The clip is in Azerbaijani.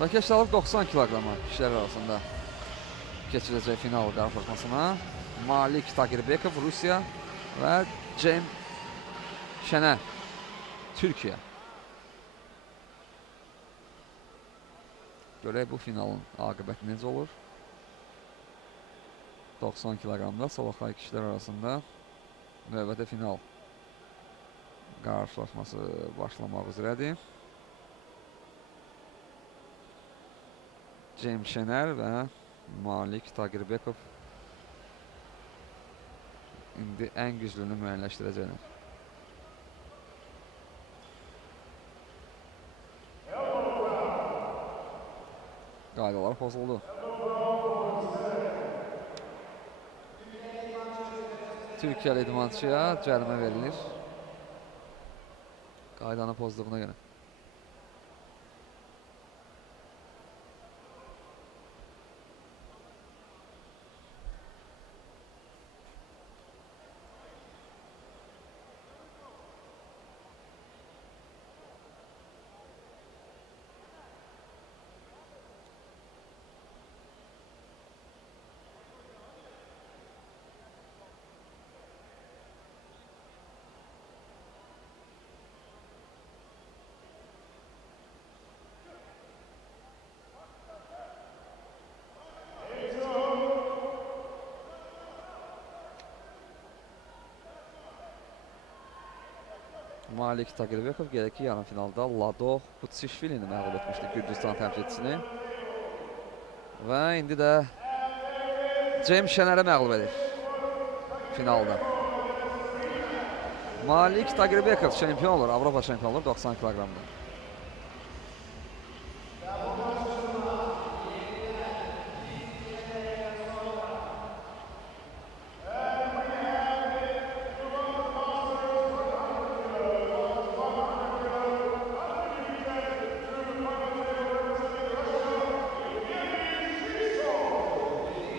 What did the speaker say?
Raketçiler 90 kiloqrama kişiler arasında keçiriləcək final qarşılaşmasına Malik Tagirbekov Rusiya və Cem Şener Türkiyə. Görək bu finalın aqibəti necə olur. 90 kiloqramda Salakay kişiler arasında növbəti final qarşılaşması başlamaq üzrədir. Cem Şener və Malik Tagirbekov indi ən güclünü müəyyənləşdirəcəklər. Qaydalar pozuldu. Türkiyəli idmançıya cərimə verilir. Qaydanı pozduğuna görə. Malik Tagirbekov gerek ki yarım finalda Lado Kutsishvili'ni məğlub etmişti Gürcistan təmsilçisini. Və indi də Cem Şener'e məğlub edir finalda. Malik Tagirbekov şampiyon olur, Avropa şampiyonu olur 90 kilogramda.